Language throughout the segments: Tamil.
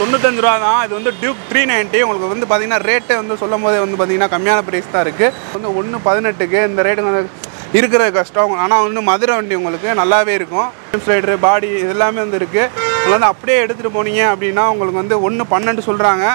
95 ரூபா தான். இது வந்து டியூக் 390. உங்களுக்கு வந்து பார்த்தீங்கன்னா ரேட்டு வந்து சொல்லும் போதே வந்து பார்த்தீங்கன்னா கம்மியான ப்ரைஸ் தான் இருக்குது. வந்து 1.18க்கு இந்த ரேட்டுக்கு வந்து இருக்கிற கஷ்டம். ஆனால் வந்து மதுரை வண்டி உங்களுக்கு நல்லாவே இருக்கும். ஸ்லைடரு பாடி இதெல்லாமே வந்து இருக்குது. அதில் வந்து அப்படியே எடுத்துகிட்டு போனீங்க அப்படின்னா உங்களுக்கு வந்து 1.12 சொல்கிறாங்க.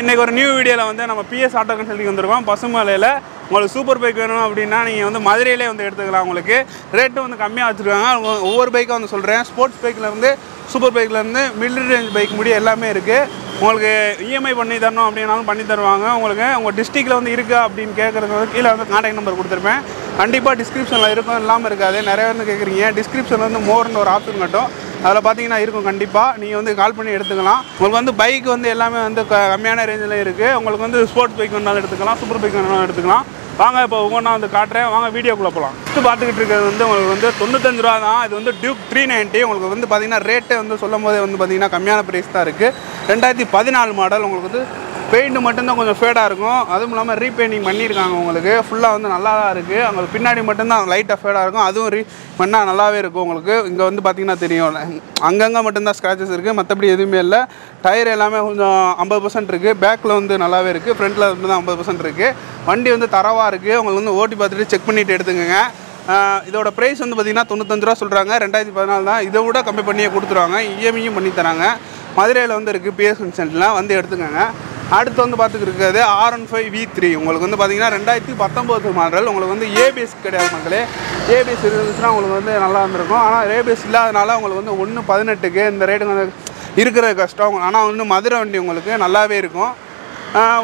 இன்றைக்கி ஒரு நியூ வீடியோவில் வந்து நம்ம பிஎஸ் ஆட்டோ கன்சல்டிங் வந்திருக்கோம். பசுமலையில் உங்களுக்கு சூப்பர் பைக் வேணும் அப்படின்னா நீங்கள் வந்து மதுரையிலே வந்து எடுத்துக்கலாம். உங்களுக்கு ரேட்டு வந்து கம்மியாக வச்சுருக்காங்க. ஒவ்வொரு பைக்காக வந்து சொல்கிறேன். ஸ்போர்ட்ஸ் பைக்கில் வந்து சூப்பர் பைக்லேருந்து மிடில் ரேஞ்ச் பைக் முடிய எல்லாமே இருக்குது. உங்களுக்கு இஎம்ஐ பண்ணி தரணும் அப்படின்னாலும் பண்ணி தருவாங்க. உங்களுக்கு உங்கள் டிஸ்ட்ரிக்டில் வந்து இருக்கா அப்படின்னு கேட்குறது வந்து கீழே வந்து கான்டாக்ட் நம்பர் கொடுத்துருப்பேன். கண்டிப்பாக டிஸ்கிரிப்ஷனில் இருக்கும், இல்லாமல் இருக்காது. நிறைய வந்து கேட்குறீங்க. டிஸ்கிரிப்ஷனில் வந்து மோர்னு ஒரு ஆப்ஷன் கட்டும், அதில் பார்த்தீங்கன்னா இருக்கும். கண்டிப்பாக நீங்கள் வந்து கால் பண்ணி எடுத்துக்கலாம். உங்களுக்கு வந்து பைக் வந்து எல்லாமே வந்து கம்மியான ரேஞ்சில் இருக்குது. உங்களுக்கு வந்து ஸ்போர்ட்ஸ் பைக் வேணாலும் எடுத்துக்கலாம், சூப்பர் பைக் வேணாலும் எடுத்துக்கலாம். வாங்க இப்போ ஒவ்வொன்றா வந்து காட்டுறேன். வாங்க வீடியோக்குள்ளே போகலாம். ஃபஸ்ட்டு பார்த்துக்கிட்டு இருக்கிறது வந்து உங்களுக்கு வந்து 95 ரூபா தான். இது வந்து டியூக் 390. உங்களுக்கு வந்து பார்த்தீங்கன்னா ரேட்டு வந்து சொல்லும் போதே வந்து பார்த்தீங்கன்னா கம்மியான ப்ரைஸ் தான் இருக்குது. 2014 மாடல். உங்களுக்கு வந்து பெயிண்ட் மட்டும்தான் கொஞ்சம் ஃபேடாக இருக்கும். அதுவும் இல்லாமல் ரீபெயிண்டிங் பண்ணியிருக்காங்க. உங்களுக்கு ஃபுல்லாக வந்து நல்லா தான் இருக்குது. உங்களுக்கு பின்னாடி மட்டும்தான் லைட்டாக ஃபேடாக இருக்கும். அதுவும் பண்ணால் நல்லாவே இருக்கும். உங்களுக்கு இங்கே வந்து பார்த்திங்கன்னா தெரியும், அங்கங்கே மட்டும்தான் ஸ்க்ராச்சஸ் இருக்குது, மற்றபடி எதுவுமே இல்லை. டயர் எல்லாமே கொஞ்சம் 50% இருக்குது. பேக்கில் வந்து நல்லாவே இருக்குது. ஃப்ரண்ட்டில் வந்து தான் 50% இருக்குது. வண்டி வந்து தரவாக இருக்குது. உங்களுக்கு வந்து ஓட்டி பார்த்துட்டு செக் பண்ணிவிட்டு எடுத்துக்கோங்க. இதோட ப்ரைஸ் வந்து பார்த்திங்கன்னா 95 ரூபா சொல்கிறாங்க. 2014 தான். இதை விட கம்மி பண்ணியே கொடுத்துருவாங்க. இஎம்ஐயும் பண்ணி தராங்க. மதுரையில் வந்து இருக்குது பிஎஸ் கன்சல்டில், வந்து எடுத்துக்கோங்க. அடுத்து வந்து பார்த்துக்கிட்டு இருக்கிறது R15 V3. உங்களுக்கு வந்து பார்த்திங்கன்னா 2019 மாடல். உங்களுக்கு வந்து ஏபிஎஸ் கிடையாது மக்களே. ஏபிஎஸ் இருந்துச்சுன்னா உங்களுக்கு வந்து நல்லா இருந்திருக்கும். ஆனால் ஏபிஎஸ் இல்லாதனால உங்களுக்கு வந்து 1.18க்கு இந்த ரேட்டுக்கு வந்து இருக்கிற கஷ்டம். ஆனால் வந்து மதுரை வண்டி உங்களுக்கு நல்லாவே இருக்கும்.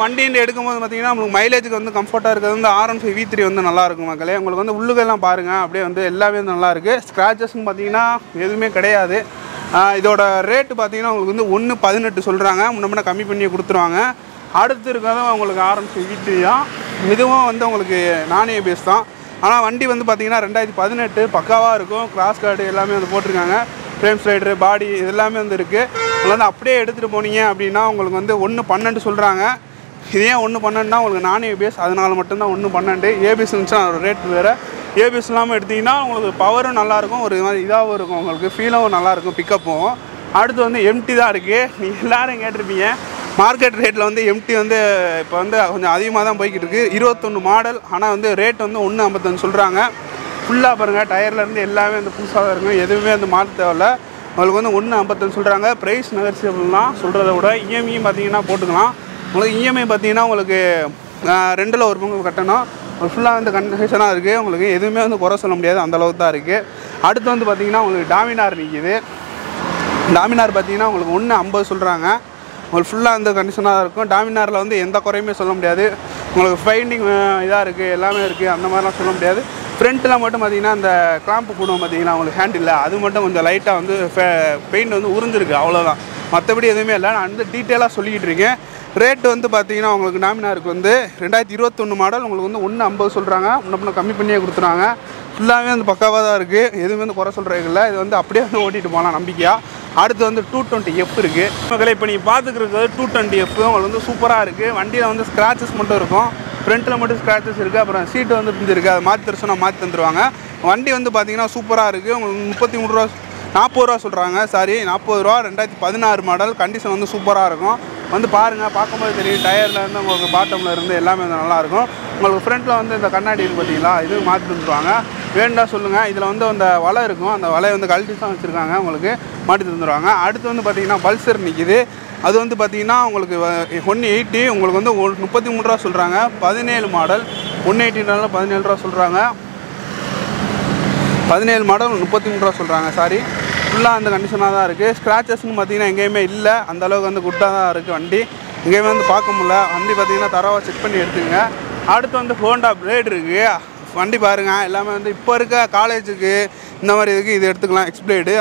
வண்டின்னு எடுக்கும்போது பார்த்திங்கன்னா உங்களுக்கு மைலேஜுக்கு வந்து கம்ஃபர்ட்டாக இருக்கிறது வந்து R15 V3 வந்து நல்லாயிருக்கும் மக்களே. உங்களுக்கு வந்து உள்ளுக்கெல்லாம் பாருங்கள், அப்படியே வந்து எல்லாமே வந்து நல்லாயிருக்கு. ஸ்க்ராச்சஸ்ன்னு பார்த்திங்கன்னா எதுவுமே கிடையாது. இதோட ரேட்டு பார்த்திங்கன்னா உங்களுக்கு வந்து 1.18 சொல்கிறாங்க. முன்ன கம்மி பண்ணி கொடுத்துருவாங்க. அடுத்து இருக்கிறதும் உங்களுக்கு R15 V3 தான். இதுவும் வந்து உங்களுக்கு நான் ஏபிஎஸ் தான். ஆனால் வண்டி வந்து பார்த்திங்கன்னா 2018 பக்காவாக இருக்கும். கிராஸ் கார்டு எல்லாமே வந்து போட்டிருக்காங்க. ஃப்ரேம் ஸ்லைடரு பாடி இதெல்லாமே வந்து இருக்குது. அதில் வந்து அப்படியே எடுத்துகிட்டு போனீங்க அப்படின்னா உங்களுக்கு வந்து 1.12 சொல்கிறாங்க. இதே 1.12னா உங்களுக்கு நான் ஏபிஎஸ், அதனால் மட்டும்தான் 1.12. ஏபிஎஸ் இருந்துச்சுன்னா ஒரு ரேட் வேறு. ஏபிஎஸ் இல்லாமல் எடுத்திங்கன்னா உங்களுக்கு பவரும் நல்லாயிருக்கும், ஒரு மாதிரி இதாகவும் இருக்கும். உங்களுக்கு ஃபீலும் நல்லாயிருக்கும், பிக்கப்பும். அடுத்து வந்து எம்டி தான் இருக்குது. நீங்கள் எல்லோரும் கேட்டிருப்பீங்க. மார்க்கெட் ரேட்டில் வந்து எம்டி வந்து இப்போ வந்து கொஞ்சம் அதிகமாக தான் போய்கிட்டு இருக்குது. 21 மாடல். ஆனால் வந்து ரேட் வந்து 1.55 சொல்கிறாங்க. ஃபுல்லாக பாருங்கள், டயர்லேருந்து எல்லாமே வந்து புதுசாக தான் இருக்கும். எதுவுமே வந்து மாற்ற தேவையில்ல. உங்களுக்கு வந்து 1.55 சொல்கிறாங்க. ப்ரைஸ் நெகோசியபிள்லாம் சொல்கிறத விட இஎம்ஐயும் பார்த்தீங்கன்னா போட்டுக்கலாம். உங்களுக்கு இஎம்ஐ பார்த்தீங்கன்னா உங்களுக்கு 2ல் ஒரு பங்கு கட்டணும். ஃபுல்லாக வந்து கன்செஷனாக இருக்குது. உங்களுக்கு எதுவுமே வந்து குறை சொல்ல முடியாது, அந்தளவுக்கு தான் இருக்குது. அடுத்து வந்து பார்த்திங்கன்னா உங்களுக்கு டாமினார் நிற்கிது. டாமினார் பார்த்திங்கன்னா உங்களுக்கு 1.50 சொல்கிறாங்க. உங்களுக்கு ஃபுல்லாக வந்து கண்டிஷனாக இருக்கும். டாமினாரில் வந்து எந்த குறையுமே சொல்ல முடியாது. உங்களுக்கு ஃபைண்டிங் இதாக இருக்குது, எல்லாமே இருக்குது, அந்த மாதிரிலாம் சொல்ல முடியாது. ஃப்ரண்ட்டில் மட்டும் பார்த்திங்கன்னா அந்த கிளாம்பு போடுவோம் பார்த்திங்கன்னா உங்களுக்கு ஹேண்டில், அது மட்டும் கொஞ்சம் லைட்டாக வந்து பெயிண்ட் வந்து உறிஞ்சிருக்கு, அவ்வளோதான். மற்றபடி எதுவுமே இல்லை. நான் வந்து டீட்டெயிலாக சொல்லிக்கிட்டு இருக்கேன். ரேட்டு வந்து பார்த்திங்கன்னா உங்களுக்கு டாமினாருக்கு வந்து 2021 மாடல். உங்களுக்கு வந்து 1.50 சொல்கிறாங்க. முன்ன கம்மி பண்ணியே கொடுத்துறாங்க. ஃபுல்லாகவே வந்து பக்காவாக தான் இருக்குது. எதுவுமே வந்து குறை சொல்கிறது இல்லை. இது வந்து அப்படியே வந்து ஓட்டிகிட்டு போகலாம் நம்பிக்கையாக. அடுத்து வந்து 220F இருக்குது மக்களை. இப்போ நீங்கள் பார்த்துக்கிறது 220F உங்களுக்கு வந்து சூப்பராக இருக்குது. வண்டியில் வந்து ஸ்க்ராச்சஸ் மட்டும் இருக்கும். ஃப்ரண்ட்டில் மட்டும் ஸ்க்ராச்சஸ் இருக்குது. அப்புறம் சீட்டு வந்து பிஞ்சிருக்கு, அதை மாற்றி தர சொன்னால் மாற்றி தந்துடுவாங்க. வண்டி வந்து பார்த்திங்கன்னா சூப்பராக இருக்குது. உங்களுக்கு 33 ரூபா 40 ரூபா சொல்கிறாங்க. சாரி 40 ரூபா. 2016 மாடல். கண்டிஷன் வந்து சூப்பராக இருக்கும். வந்து பாருங்கள், பார்க்கும்போது தெரியும். டயரில் இருந்து உங்களுக்கு பாட்டமில் இருந்து எல்லாமே வந்து நல்லாயிருக்கும். உங்களுக்கு ஃப்ரண்ட்டில் வந்து இந்த கண்ணாடி இருக்குது பார்த்தீங்களா, இது மாற்றி தந்துடுவாங்க. வேண்டாம் சொல்லுங்கள். இதில் வந்து அந்த வலை இருக்கும், அந்த வலையை வந்து கழட்டி தான் வச்சுருக்காங்க, உங்களுக்கு மாட்டி தந்துடுவாங்க. அடுத்து வந்து பார்த்திங்கன்னா பல்சர் நிற்கிது. அது வந்து பார்த்திங்கன்னா உங்களுக்கு 180. உங்களுக்கு வந்து 33 ரூபா சொல்கிறாங்க. 17 மாடல். 180 17 ரூபா சொல்கிறாங்க. 17 மாடல் 33 ரூபா சொல்கிறாங்க. சாரி, ஃபுல்லாக அந்த கண்டிஷனாக தான் இருக்குது. ஸ்க்ராச்சஸ்ன்னு பார்த்திங்கன்னா எங்கேயுமே இல்லை. அந்தளவுக்கு வந்து குட்டாக தான் இருக்குது வண்டி. எங்கேயுமே வந்து பார்க்க முடியல. வண்டி பார்த்திங்கன்னா தரவாக செக் பண்ணி எடுத்துங்க. அடுத்து வந்து ஹோண்டா பிளேட் இருக்குது. வண்டி பாருங்கள், எல்லாமே வந்து இப்போ இருக்க காலேஜுக்கு இந்த மாதிரி இதுக்கு இது எடுத்துக்கலாம். எக்ஸ்பிளேடு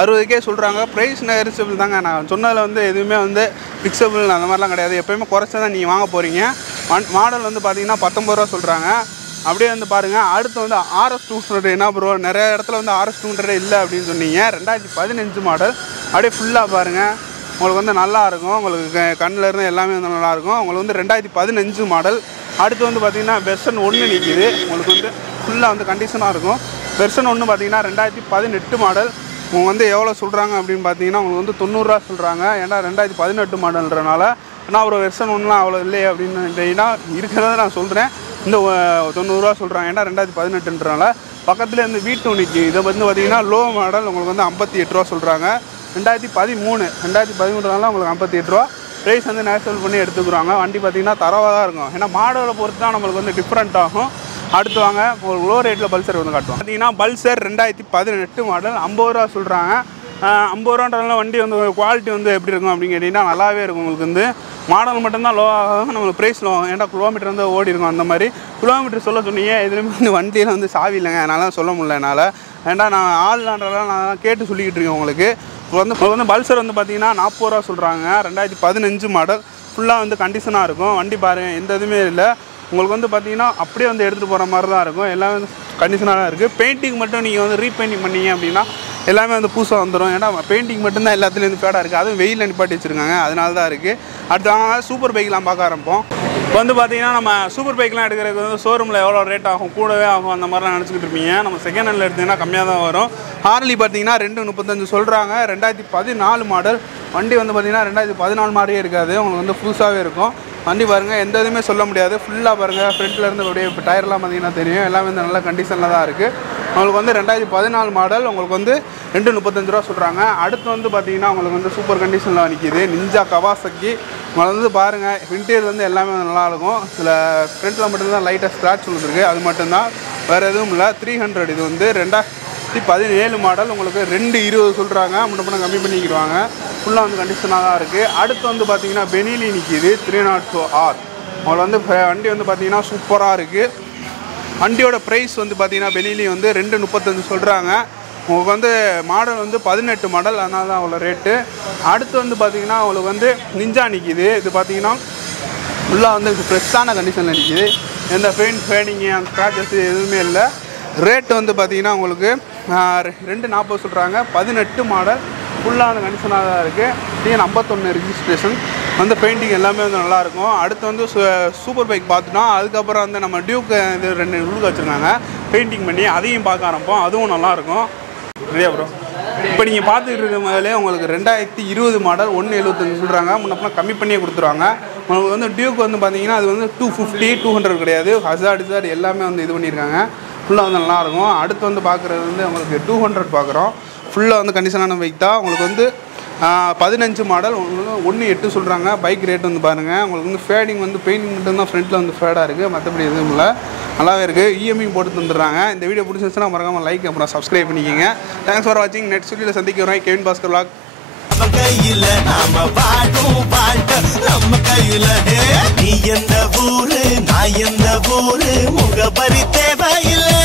60K சொல்கிறாங்க. ப்ரைஸ் நெரிசபிள் தாங்க. நான் சொன்னதில் வந்து எதுவுமே வந்து ஃபிக்ஸபிள் அந்த மாதிரிலாம் கிடையாது. எப்போயுமே குறைச்சா தான் நீங்கள் வாங்க போகிறீங்க. மாடல் வந்து பார்த்தீங்கன்னா 19 ரூபா சொல்கிறாங்க. அப்படியே வந்து பாருங்கள். அடுத்து வந்து RS 200 என்ன ப்ரோ, நிறைய இடத்துல வந்து RS 200 இல்லை அப்படின்னு சொன்னீங்க. 2015 மாடல். அப்படியே ஃபுல்லாக பாருங்கள், உங்களுக்கு வந்து நல்லாயிருக்கும். உங்களுக்கு கண்ணில் இருந்து எல்லாமே வந்து நல்லாயிருக்கும். உங்களுக்கு வந்து 2015 மாடல். அடுத்து வந்து பார்த்திங்கன்னா வெர்ஷன் 1 நிற்கிது. உங்களுக்கு வந்து ஃபுல்லாக வந்து கண்டிஷனாக இருக்கும். வெர்ஷன் 1 பார்த்திங்கன்னா 2018 மாடல். அவங்க வந்து எவ்வளோ சொல்கிறாங்க அப்படின்னு பார்த்தீங்கன்னா உங்களுக்கு வந்து 90 ரூபா சொல்கிறாங்க. ஏன்னா 2018 மாடல்ன்றனால. ஏன்னா ஒரு வெர்ஷன் 1லாம் அவ்வளோ இல்லையே அப்படின்னு கேட்டிங்கன்னா இருக்கிறத நான் சொல்கிறேன். இந்த 90 ரூபா சொல்கிறாங்க. ஏன்னா 2018ன்றனால. பக்கத்தில் இந்த V2 நிற்கி. இதை வந்து பார்த்திங்கன்னா லோ மாடல். உங்களுக்கு வந்து 58 ரூபா சொல்கிறாங்க. 2013 உங்களுக்கு 58 ரூபா. ப்ரைஸ் வந்து நேச்சுரல் பண்ணி எடுத்துக்கிறாங்க. வண்டி பார்த்திங்கன்னா தரவாக தான் இருக்கும். ஏன்னா மாடலை பொறுத்து தான் நம்மளுக்கு வந்து டிஃப்ரெண்ட் ஆகும். அடுத்து வாங்க, ஒரு லோ ரேட்டில் பல்சர் வந்து காட்டுவோம். பார்த்தீங்கன்னா பல்சர் 2018 மாடல் 50 ரூபா சொல்கிறாங்க. 50 ரூபான்றதுனால வண்டி வந்து குவாலிட்டி வந்து எப்படி இருக்கும் அப்படின்னு கேட்டிங்கன்னா நல்லாவே இருக்கும். உங்களுக்கு வந்து மாடல் மட்டும்தான் லோ ஆகும், நம்மளுக்கு ப்ரைஸ் லோ. ஏன்னா கிலோமீட்டர் வந்து ஓடி இருக்கும். அந்த மாதிரி கிலோமீட்டர் சொல்ல சொன்னீங்க. இதுலேயுமே வந்து வண்டியில் வந்து சாவி இல்லைங்க, என்னால் சொல்ல முடியல. என்னால் ஏன்னா நான் ஆள்லான்றதெல்லாம் நான் கேட்டு சொல்லிக்கிட்டு இருக்கேன். உங்களுக்கு வந்து பல்சர் வந்து பார்த்தீங்கன்னா 40 ரூபா சொல்கிறாங்க. 2015 மாடல். ஃபுல்லாக வந்து கண்டிஷனாக இருக்கும். வண்டி பாருங்கள், எந்த இதுவுமே இல்லை. உங்களுக்கு வந்து பார்த்தீங்கன்னா அப்படியே வந்து எடுத்துகிட்டு போகிற மாதிரி தான் இருக்கும். எல்லாமே வந்து கண்டிஷனாக தான் இருக்குது. பெயிண்டிங் மட்டும் நீங்கள் வந்து ரீபெயிண்டிங் பண்ணீங்க அப்படின்னா எல்லாமே வந்து புதுசாக வந்துடும். ஏன்னா பெயிண்டிங் மட்டும்தான் எல்லாத்துலேயும் வந்து ஃபேடாக இருக்குது. அதுவும் வெயிலில் நிப்பாட்டி வச்சுருக்காங்க, அதனால தான் இருக்குது. அடுத்து வாங்க சூப்பர் பைக்லாம் பார்க்க ஆரம்பிப்போம். இப்போ வந்து பார்த்தீங்கன்னா நம்ம சூப்பர் பைக்லாம் எடுக்கிறதுக்கு வந்து ஷோரூமில் எவ்வளோ ரேட் ஆகும், கூடவே ஆகும், அந்த மாதிரிலாம் நினச்சிக்கிட்டு இருப்பீங்க. நம்ம செகண்ட் ஹேண்டில் எடுத்திங்கன்னா கம்மியாக தான் வரும். ஹார்லி பார்த்தீங்கன்னா 235 சொல்கிறாங்க. 2014 மாடல். வண்டி வந்து பார்த்தீங்கன்னா 2014 மாதிரியே இருக்காது, உங்களுக்கு வந்து புதுசாகவே இருக்கும். வண்டி பாருங்கள், எந்த இதுவுமே சொல்ல முடியாது. ஃபுல்லாக பாருங்கள், ஃப்ரண்ட்லேருந்து அப்படியே இப்போ டயர்லாம் பார்த்தீங்கன்னா தெரியும். எல்லாமே வந்து நல்ல கண்டிஷனில் தான் இருக்குது. உங்களுக்கு வந்து 2014 மாடல். உங்களுக்கு வந்து 235 ரூபா சொல்கிறாங்க. அடுத்து வந்து பார்த்தீங்கன்னா உங்களுக்கு வந்து சூப்பர் கண்டிஷனில் நிற்கிது நிஞ்சா கவாசக்கி. உங்களுக்கு வந்து பாருங்கள், இன்டீரியர் வந்து எல்லாமே நல்லாயிருக்கும். சில ஃப்ரண்ட்டில் மட்டும்தான் லைட்டாக ஸ்க்ராட்ச் விழுந்துருக்கு, அது மட்டும்தான், வேறு எதுவும் இல்லை. 300. இது வந்து 2017 மாடல். உங்களுக்கு 220 சொல்கிறாங்க. முன்ன கம்மி பண்ணிக்கிடுவாங்க. ஃபுல்லாக வந்து கண்டிஷனாக தான் இருக்குது. அடுத்து வந்து பார்த்தீங்கன்னா பெனிலி நிற்கிது 302R. உங்களுக்கு வந்து வண்டி வந்து பார்த்தீங்கன்னா சூப்பராக இருக்குது. வண்டியோட ப்ரைஸ் வந்து பார்த்தீங்கன்னா பெனிலி வந்து 235 சொல்கிறாங்க. உங்களுக்கு வந்து மாடல் வந்து 18 மாடல், அதனால தான் அவ்வளோ ரேட்டு. அடுத்து வந்து பார்த்தீங்கன்னா உங்களுக்கு வந்து நிஞ்சா நிற்கிது. இது பார்த்தீங்கன்னா ஃபுல்லாக வந்து ஃப்ரெஷ்ஷான கண்டிஷனில் நிற்கிது. எந்த ஃபேடிங்கு அந்த ஸ்க்ராச்சஸ் எதுவுமே இல்லை. ரேட்டு வந்து பார்த்தீங்கன்னா உங்களுக்கு 240 சொல்கிறாங்க. 18 மாடல். ஃபுல்லாக வந்து கண்டிஷனாக தான் இருக்குது. TN51 registration. வந்து பெயிண்டிங் எல்லாமே வந்து நல்லாயிருக்கும். அடுத்து வந்து சூப்பர் பைக் பார்த்துட்டோம். அதுக்கப்புறம் வந்து நம்ம டியூக்கு இது 2 உழுக வச்சுருக்காங்க பெயிண்டிங் பண்ணி, அதையும் பார்க்க ஆரம்பிப்போம். அதுவும் நல்லாயிருக்கும். நிறையா ப்ரோ. இப்போ நீங்கள் பார்த்துட்டு இருக்க முதலே உங்களுக்கு 2020 மாடல் 175 சொல்கிறாங்க. முன்னப்பலாம் கம்மி பண்ணியே கொடுத்துருவாங்க. உங்களுக்கு வந்து டியூக் வந்து பார்த்தீங்கன்னா அது வந்து 250 200 கிடையாது. ஹசார்ட் எல்லாமே வந்து இது பண்ணியிருக்காங்க. ஃபுல்லாக வந்து நல்லாயிருக்கும். அடுத்து வந்து பார்க்குறது வந்து உங்களுக்கு 200 பார்க்குறோம். ஃபுல்லாக வந்து கண்டிஷனான பைக் தான். உங்களுக்கு வந்து 15 மாடல். உங்களுக்கு 1.8 சொல்கிறாங்க. பைக் ரேட் வந்து பாருங்கள். உங்களுக்கு வந்து ஃபேடிங் வந்து பெயிண்டிங் மட்டும்தான் ஃப்ரண்ட்டில் வந்து ஃபேடாக இருக்குது, மற்றபடி எதுவும் இல்லை, நல்லாவே இருக்குது. EMI போட்டு தந்துடுறாங்க. இந்த வீடியோ பிடிச்சிருந்துச்சுன்னா மறக்காமல் லைக் அப்புறம் சப்ஸ்கிரைப் பண்ணிக்கோங்க. தேங்க்ஸ் ஃபார் வாட்சிங். நெக்ஸ்ட் வீடியோவில் சந்திக்க வரேன். Kevin Bhaskar vlog. கையில நாம வாழும் வாழ்க்கை நம்ம கையில. நீ எந்த ஊரு நான் எந்த ஊரு முகபரி தேவையில்லை.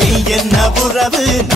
நீ என்ன உறவு